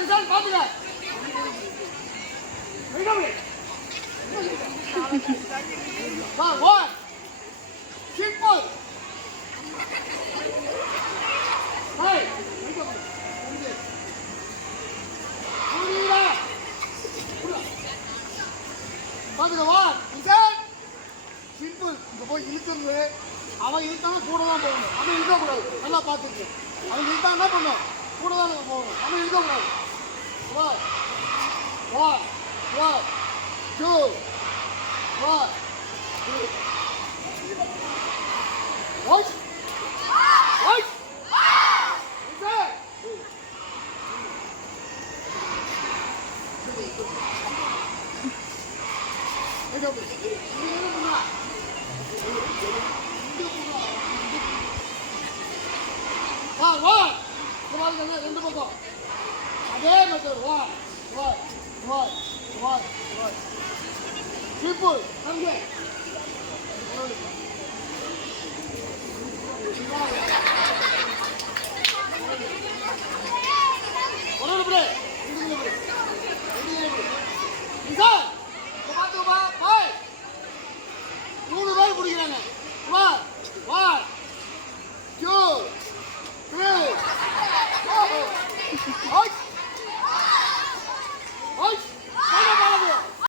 Nissan பாத்துக்க. வா வா. சிம்பிள். ஹை. பாத்துக்க வா. நிசான். சிம்பிள். இங்க போய் இழுக்கிறது. அவன் இழுத்தாலும் கூட தான் போகணும். அவன் இழுக்கக்கூடாது. நல்லா பார்த்துக்கு. அவன் இழுத்தா என்ன பண்ணும்? கூட தான் போகணும். அவன் இழுக்கக்கூடாது. வா வா வா 2 வா 3 வாஷ் வாஷ் நிசான். இங்க போ. இங்க போடா. வா வா. பாருங்க ரெண்டு பக்கம். அதே மெத்தட். வா வா வா வா வா. சிம்பிள். அங்கே. ஒரே பிரே. இங்க பிரே. இங்க பிரே. நிசான். பாத்து வா. பாய். 3 பேர் குடிக்கறாங்க. வா வா 2 3 ஓ